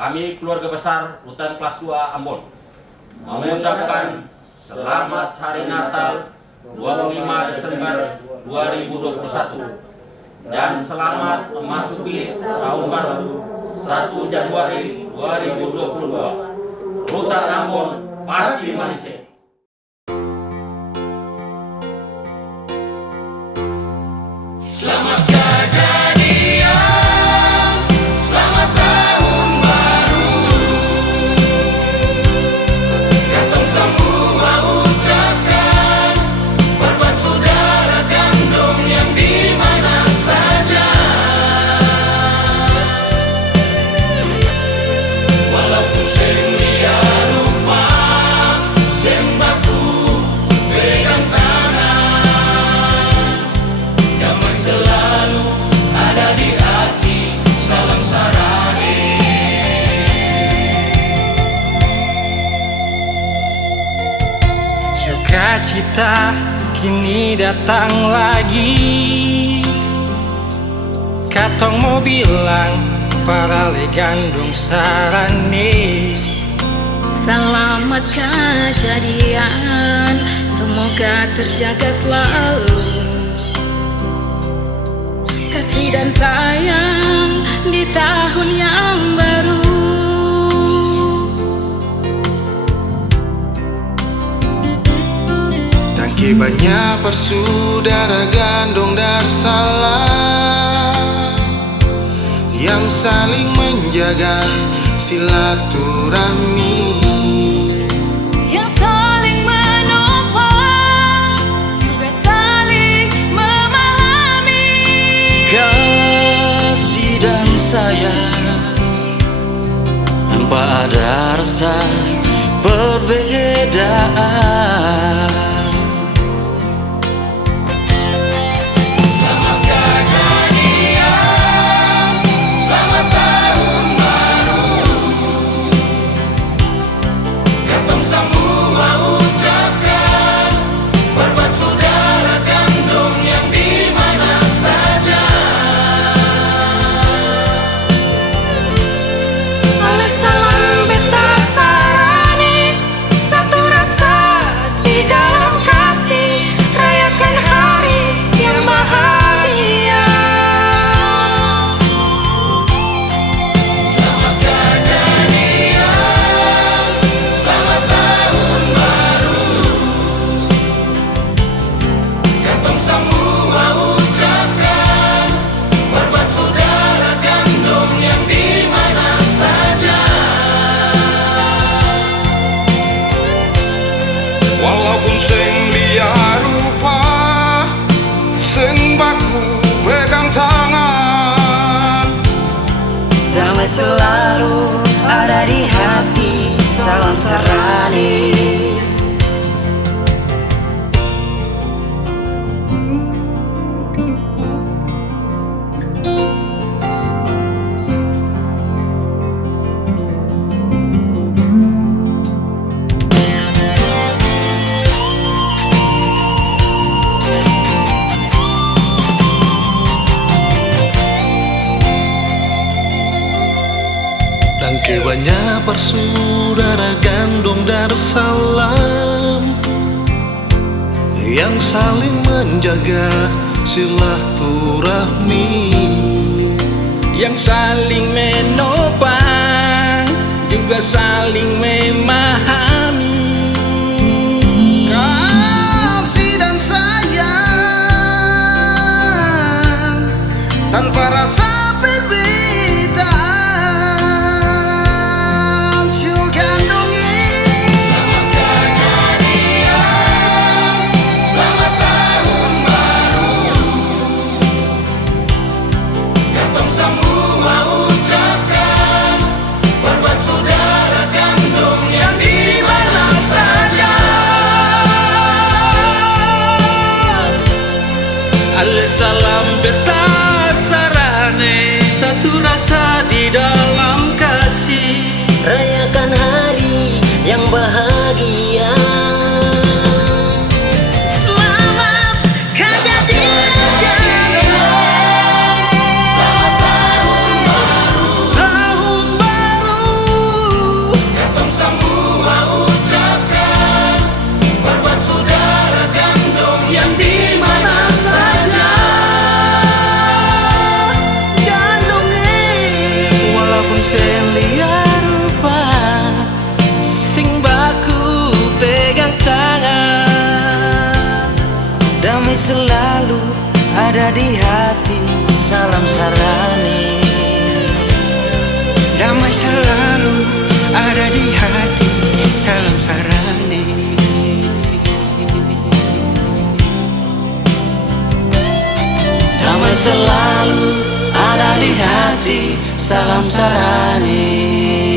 Kami keluarga besar Rutan Kelas 2 Ambon mengucapkan selamat Hari Natal 25 Desember 2021 dan selamat memasuki tahun baru 1 Januari 2022. Rutan Ambon pasti manis. Selamat kejadian, selamat tahun baru. Katong semua ucapkan, bersaudara gandong yang di mana saja. Walaupun sing liar rupa, sing baku pegang tangan, damai selalu ada di hati, salam sarane. Sukacita kini datang lagi. Katong mau bilang para legandung sarane. Selamat kejadian, semoga terjaga selalu. Kasih dan sayang di tahun yang baru. Tangki banyak bersaudara gandong darsalam yang saling menjaga silaturahmi, Yang saling menopang, juga saling memahami. Kasih dan sayang tanpa ada rasa perbedaan. Selamat kejadian, selamat tahun baru. Katong semua ucapkan, bersaudara gandong yang di mana saja. Oleh salam beta sarane, satu rasa di dalam kasih, rayakan hari yang bahagia. Selamat kejadian, selamat tahun baru. Katong semua ucapkan, bersaudara gandong yang di mana saja. walaupun sing liar rupa, sing baku pegang tangan, damai selalu ada di hati, salam sarane. Tangke banyak bersaudara gandong darsalam yang saling menjaga silaturahmi, Yang saling menopang, juga saling memahami. kasih dan sayang tanpa rasa perbedaan. Syukandung Selamat kejadian, selamat tahun baru. Katong semua ucapkan, ada di hati, salam Sarani. Damai selalu ada di hati, salam Sarani. Damai selalu ada di hati, salam Sarani.